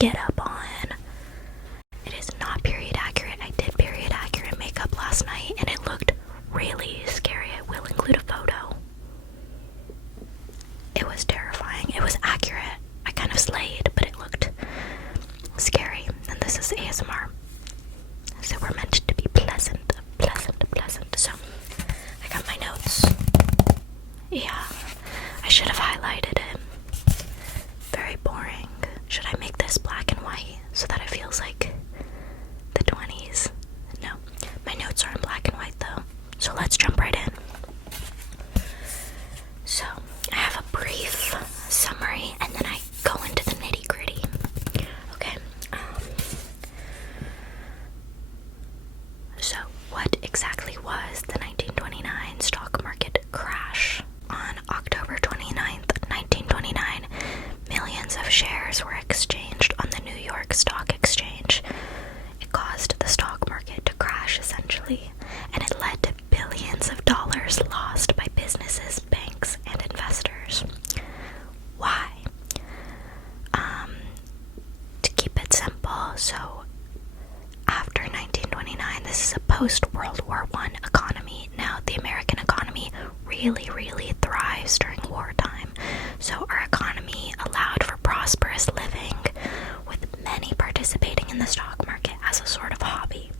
get up on. It is not period accurate. I did period accurate makeup last night and it looked really scary. I will include a photo. It was terrifying. It was accurate. I kind of slayed, but it looked scary. And this is ASMR. So we're meant to be pleasant. So I got my notes. Yeah, I should have highlighted it. Very boring. Should I make this black and white so that it feels like the 20s? No, my notes are in black and white though. So let's jump right in. So I have a brief summary and then I go into the nitty gritty. Okay. So what exactly was the 1929 stock market crash? On October 29th, 1929, millions of shares were exchanged on the New York Stock Exchange. It caused the stock market to crash essentially, and it led to billions of dollars lost by businesses, banks, and investors. Why? To keep it simple, so after 1929, this is a post-World War I economy. Now, the American economy really thrives during wartime. So our economy allowed for prosperous living, with many participating in the stock market as a sort of hobby.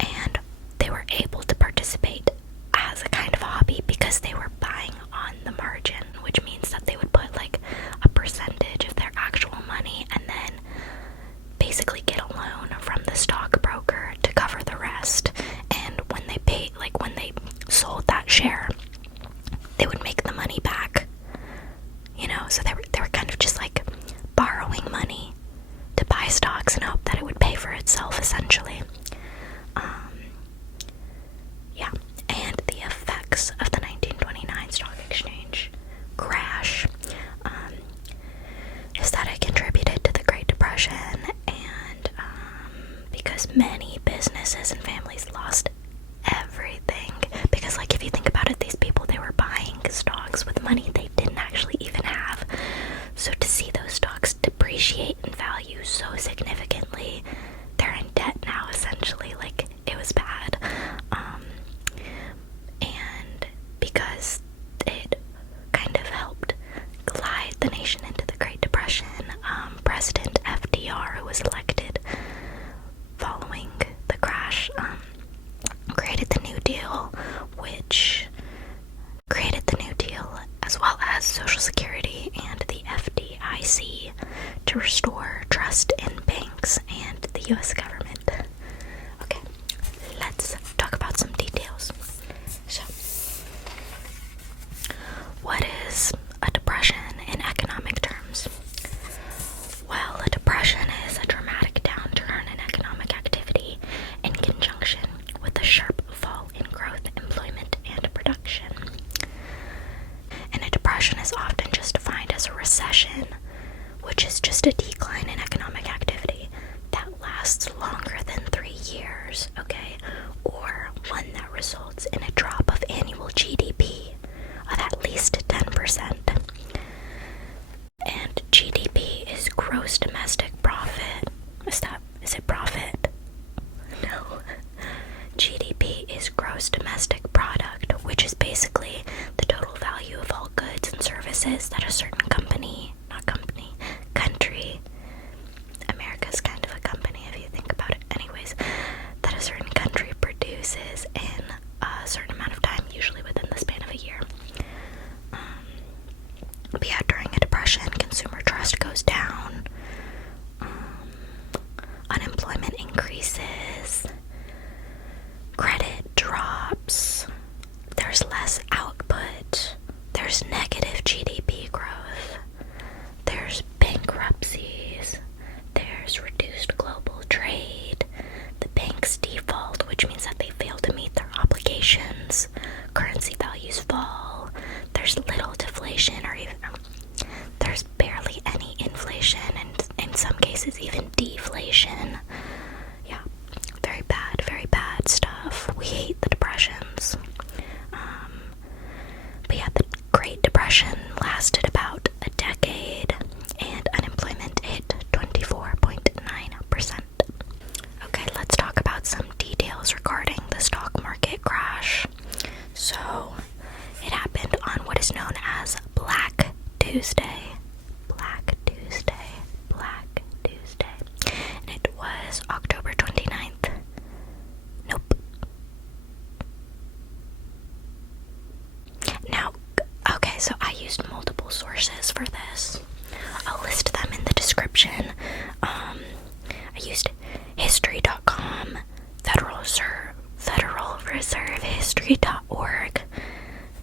And they were able to participate as a kind of hobby because they were buying on the margin, which means that they would put like a percentage of their actual money and then basically get a loan from the stockbroker to cover the rest. And when they paid, like when they sold that share, they would make the money back. You know, so they were kind of just like borrowing money to buy stocks and hope that it would pay for itself essentially. Yeah, and the effects of the 1929 stock exchange crash is that it contributed to the Great Depression, and because many businesses and families lost everything. Because like if you think about it, these people, they were buying stocks with money they didn't actually even have. So to see those stocks depreciate in value so significantly, they're in debt now essentially. Like it was bad. And because it kind of helped glide the nation into the Great Depression, President FDR, who was elected following the crash, created the New Deal, which created the New Deal as well as Social Security and the FDIC to restore trust in banks and the US government. Okay, let's talk about some details. So, what is a depression in economic terms? Well, a depression is a dramatic downturn in economic activity in conjunction with a sharp fall in growth, employment, and production. And a depression is often just defined as a recession, which is just a decline in economic activity that lasts longer than 3 years, okay? Or one that results in a drop of annual GDP of at least 10%. And GDP is gross domestic profit. Is it profit? No. GDP is gross domestic product, which is basically the total value of all goods and services that a certain country, America's kind of a company if you think about it anyways, that a certain country produces in a certain amount of time, usually within the span of a year. reliable sources for this. I'll list them in the description. I used history.com, Federal Reserve History.org,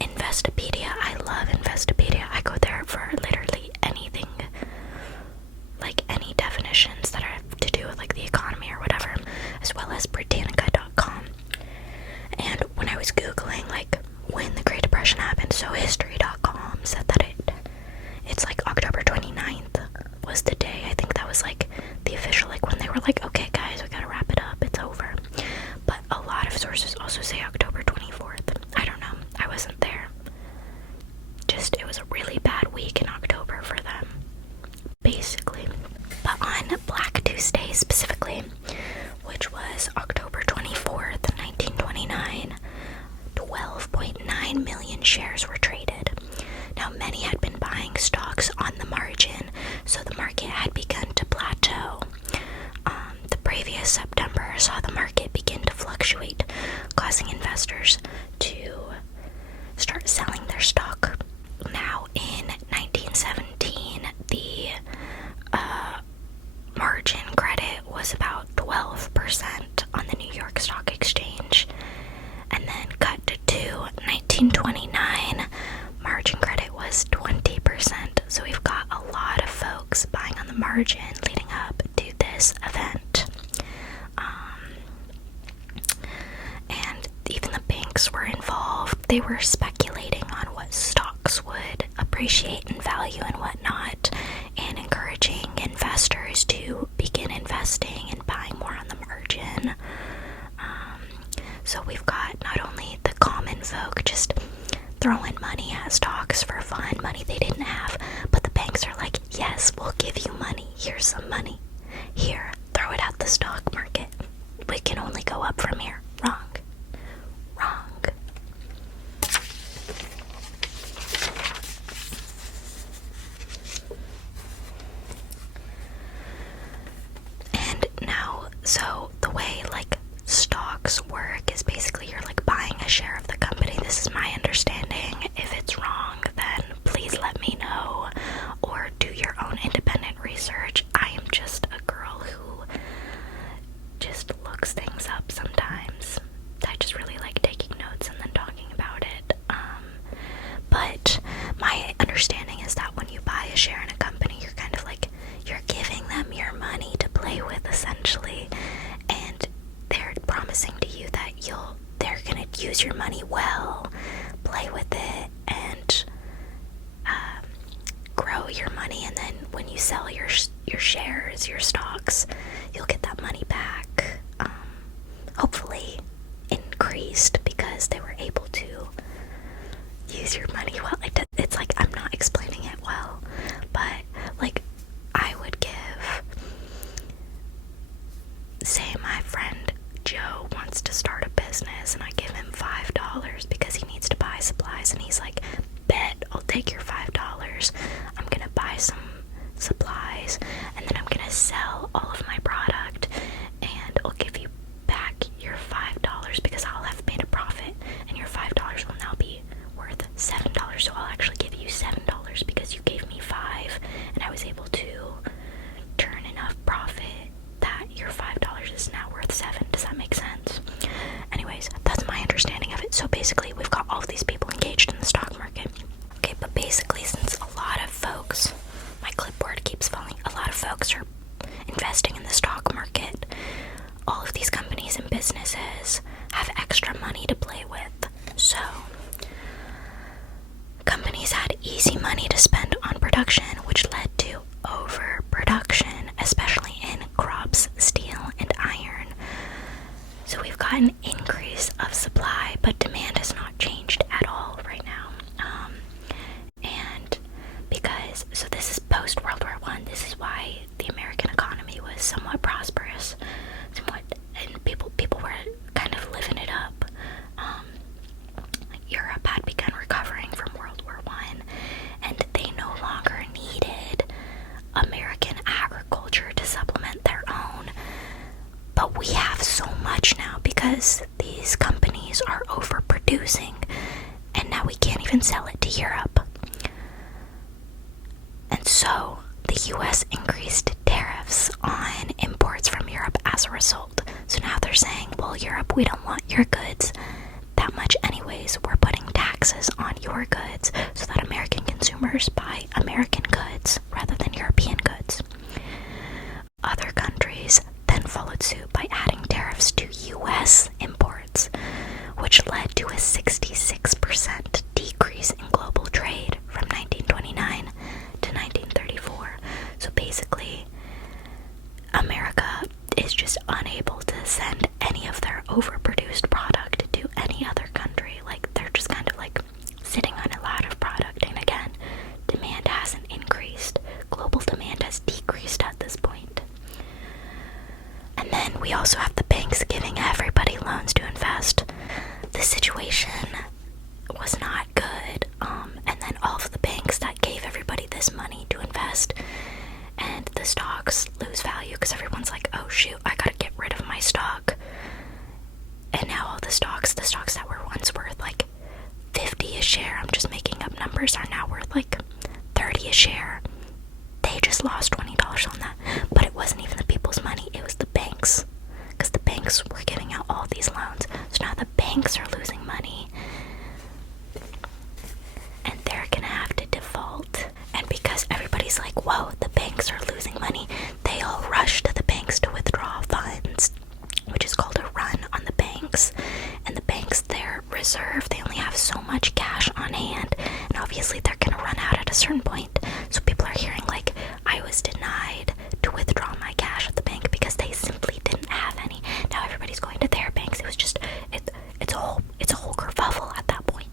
Investopedia. I love Investopedia. I go there for literally anything, like any definitions that have to do with like the economy or whatever, as well as Britannica.com. And when I was googling like when the Great Depression happened, so history.com said that it's like October 29th was the day. I think that was like the official, like when they were like, okay guys, we gotta wrap it up, it's over. But a lot of sources also say October 24th. I don't know, I wasn't there. Just, it was a really bad week in October for them, basically. But on Black Tuesday specifically, which was October 24th, 1929, 12.9 million shares were traded. Now, many had been buying stocks on the margin, so the market had begun to plateau. The previous September saw the market begin to fluctuate, causing investors to start selling their stock. Now, in 1917, the margin credit was about 12% on the New York Stock Exchange, and then cut to 1929, margin credit was 20%. So we've got a lot of folks buying on the margin leading up to this event. And even the banks were involved. They were speculating on what stocks would appreciate in value and whatnot, and encouraging investors to begin investing and buying more on the margin. So we've got not only the common folk just throwing money at stocks for fun, money they didn't have, but the banks are like, yes, we'll give you money. Here's some money. Here, throw it at the stock market. We can only go up from here. Wrong. And now, so the way like stocks work is basically you're like buying a share of the company. This is my understanding. If it's wrong, then please let me know, or do your own independent research. I am just a girl who just looks things up sometimes. I just really like taking notes and then talking about it. But my understanding is that when you buy a share in a company, you're kind of like, you're giving them your money to play with, essentially, and they're promising to you that they're gonna use your money well, play with it, and grow your money, and then when you sell your shares, your stocks, you'll get that money back, hopefully increased, because they were able to use your money well. It's like, I'm not explaining it well, but like, I would give, say my friend Joe wants to start a business and I give him $5 because he needs to buy supplies, and he's like, bet, I'll take your $5. I'm gonna buy some supplies and then I'm gonna sell all of my product and I'll give you back your $5 because I'll have made a profit, and your $5 will now be worth $7. So I'll actually give you $7 because you gave me $5, and I was able to turn enough profit that your $5 is now worth $7. Does that make sense? Anyways, that's my understanding of it. So basically, we've got all of these people engaged in the stock market. Okay, but basically, since a lot of folks, my clipboard keeps falling, a lot of folks are investing in the stock market, all of these companies and businesses have extra money to play with. So companies had easy money to spend on production, which led to overproduction, especially in crops, steel, and iron. So we've got an increase of supply, but demand has not changed at all right now. And because, so this is post-World War I, this is why the American economy was somewhat prosperous, and people were kind of living it up. Europe had begun recovering from World War I, and they no longer needed American agriculture to supplement their own. But we have so much now because these companies are overproducing, and now we can't even sell it to Europe. So the US increased tariffs on imports from Europe as a result. So now they're saying, well, Europe, we don't want your goods that much anyways. We're putting taxes on your goods so that American consumers buy American goods rather than European goods. Other countries then followed suit by adding tariffs to US imports, which led to a 66% decrease in global trade from 1929 to 1934. So basically, America is just unable to send any of their overproduced product to any other country. Like, they're just kind of like sitting on a lot of product, and again, demand hasn't increased. Global demand has decreased at this point. And then we also have the banks giving everybody loans to invest. The situation was not good. And then all of the banks that gave everybody this money to invest, and the stocks lose value because everyone's like, oh shoot, I gotta get rid of my stock. And now all the stocks that were once worth like 50 a share, I'm just making up numbers, are now worth like 30 a share. They just lost $20 on that. But it wasn't even the people's money, it was the banks. Because the banks were giving out all these loans. So now the banks are losing money. And they're gonna have to default. And because everybody's like, whoa, the banks are losing money, they all rush to the banks to withdraw funds, which is called a run on the banks. And the banks, their reserve, they only have so much cash on hand, and obviously they're gonna run out at a certain point. So people are hearing like, I was denied to withdraw my cash at the bank because they simply didn't have any. Now everybody's going to their banks. It was just it's a whole kerfuffle at that point.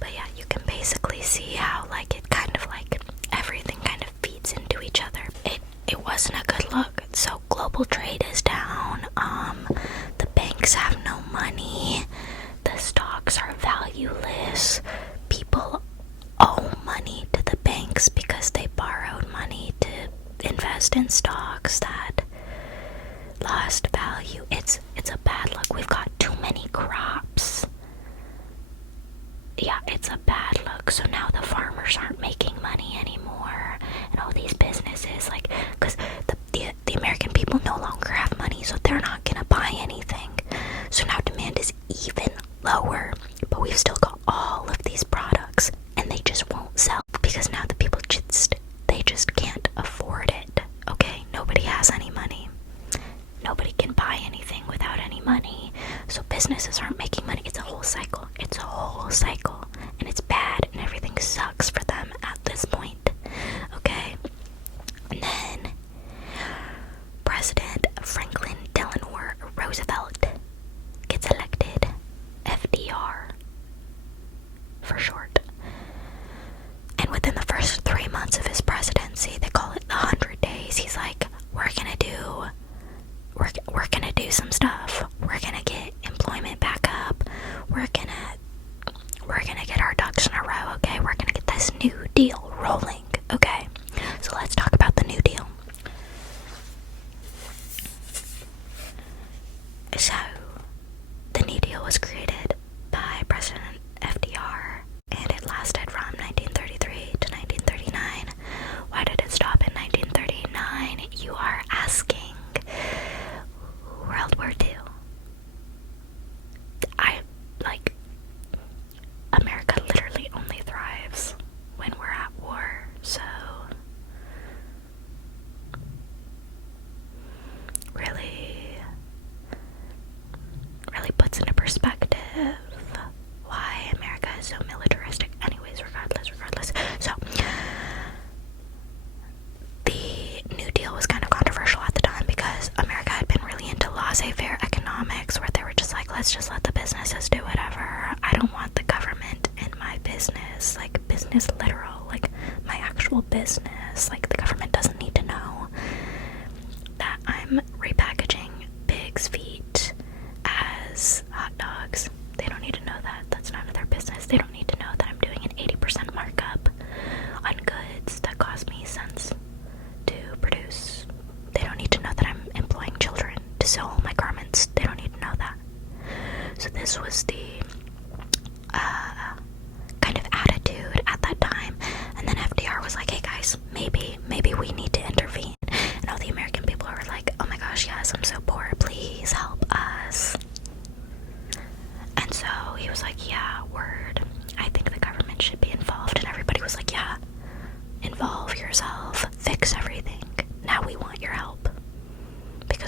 But yeah, you can basically see how like it kind of like everything kind of feeds into each other. It wasn't a good look. So global trade is down. The banks have no money. The stocks are valueless. People owe money to the banks because they borrowed money to invest in stocks that lost value. It's a bad look. We've got too many crops. Yeah, it's a bad look. So now the farmers aren't making money anymore, and all these businesses, like, because the American people no longer have money, so they're not gonna buy anything. So now demand is even lower, but we've still got all of these products, and they just won't sell because now the people they just can't afford it. Okay, nobody has any money. Nobody can buy anything without any money. So businesses aren't making money. It's a whole cycle. It's a whole cycle. And it's bad, and everything sucks for them at this point. Okay? And then President Franklin Delano Roosevelt gets elected. FDR for short. And within the first 3 months of his presidency, they call it the 100 days, he's like, we're gonna do some stuff. We're gonna get employment back up. We're gonna get our ducks in a row, okay? We're gonna get this New Deal rolling, okay? So let's talk about the New Deal. So, the New Deal was created by President FDR, and it lasted from 1933 to 1939. Why did it stop in 1939? You are asking. World War II. America literally only thrives when we're at war, so really puts into perspective why America is so militaristic. Anyways, regardless. So, the New Deal was kind of controversial at the time because America had been really into laissez-faire economics, where they were just like, let's just let the businesses do whatever. I don't want the government in my business, like business literal, like my actual business. Like, the government doesn't need to know that I'm repackaging pig's feet as hot dogs. They don't need to know that. That's none of their business. They don't need to know that I'm doing an 80% markup on goods that cost me cents to produce. They don't need to know that I'm employing children to sew all my garments. They don't need to know that. So this was the kind of attitude at that time. And then FDR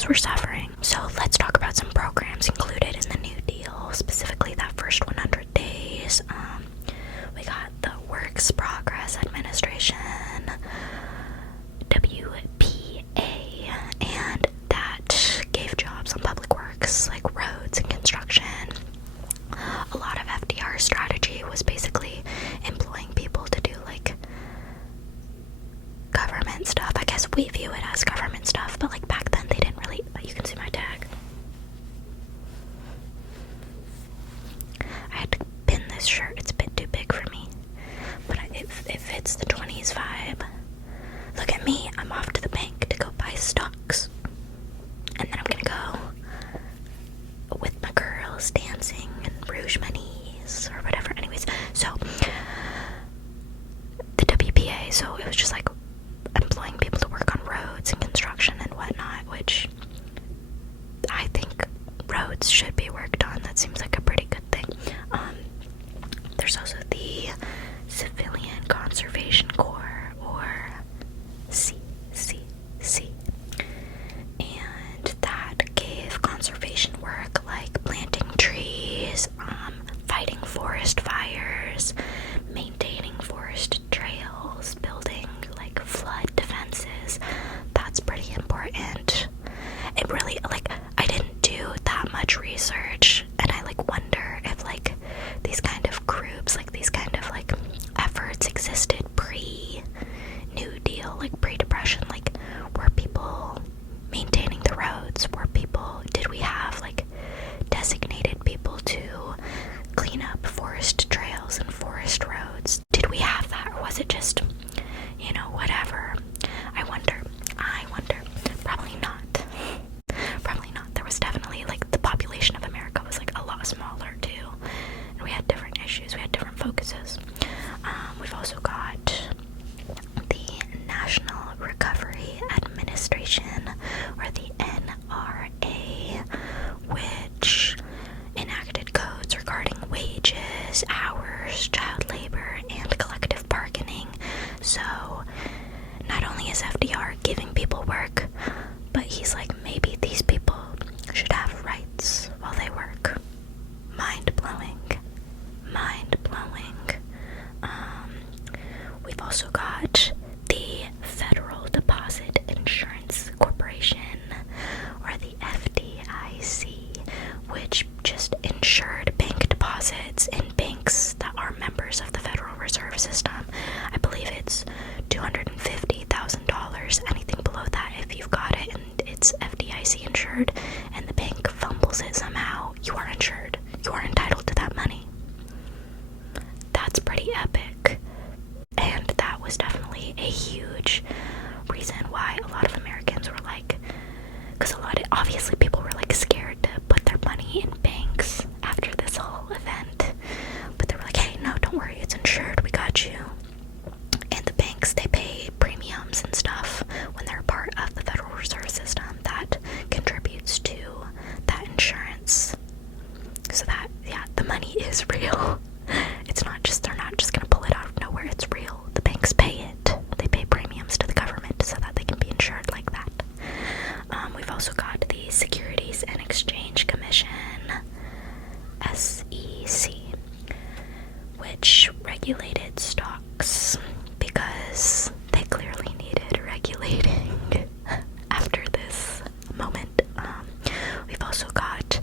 were suffering. So let's talk about some programs included in the New Deal, specifically that first 100 days. We got the Works Progress Administration, WPA, and that gave jobs on public works like roads and construction. A lot of FDR strategy was basically employing people to do like government stuff. I guess we view it as government stuff, but like back then they didn't really. You can see my tag. I had to pin this shirt. It's a bit too big for me, but it fits the 20s vibe. Look at me. I'm off to the bank to go buy stocks, and then I'm gonna go with my girls dancing and rouge my knees or whatever. Anyways, so the WPA. So it was just like employing people to work on roads and construction and whatnot, which I think roads should be worked on. That seems like a pretty good thing. There's also the Civilian Conservation Corps, or CCC, and that gave conservation work like planting trees, fighting forest fires, maintaining forest trails, building like flood defenses. That's pretty important. It really, like, I didn't do that much research, and I like wonder if like these kind of groups, like these kind of like efforts existed pre-New Deal, like pre-Depression. Like, were people maintaining the roads? Did we have like designated people to clean up forest trails and forest roads? Did we have that, or was it just, whatever? I wonder. Probably not. There was definitely, like, the population of America was like a lot smaller too, and we had different issues, we had different focuses. We've also got the National Recovery Administration, or the NRA, which enacted codes regarding wages, hours, child labor, and collective bargaining. So not only is FDR giving people work, but he's like, maybe these people should have rights while they work. Mind-blowing. We've also got the Federal Deposit Insurance Corporation, or the FDIC, which just insured bank deposits in banks that are members of the Federal Reserve System. I believe it's $250,000. Anything below that, if you've got it and it's FDIC insured and the bank fumbles it somehow, you are insured. You are entitled to that money. That's pretty epic. And that was definitely a huge reason why a lot of Americans were like, because obviously people were like scared to put their money in banks after this whole event, but they were like, hey, no, don't worry, it's insured, we got you. And the banks, they pay premiums and stuff when they're part of the Federal Reserve System that contributes to that insurance. So that, yeah, the money is real. They're not just gonna pull it out of nowhere, it's real. The banks pay it. They pay premiums to the government so that they can be insured like that. We've also got the Securities and Exchange Commission, SEC, which regulated stocks because they clearly needed regulating after this moment. We've also got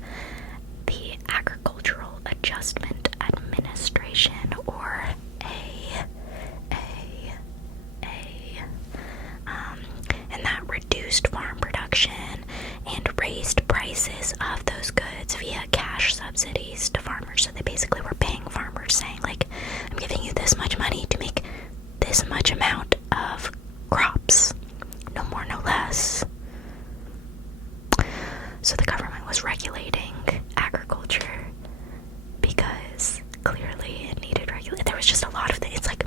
the Agricultural Adjustment Administration, or and that reduced farm production and raised prices of those goods via cash subsidies to farmers. So they basically were paying farmers, saying like, I'm giving you this much money to make this much amount of crops, no more, no less. So the government was regulating agriculture because clearly it needed regulation. There was just a lot of things. It's like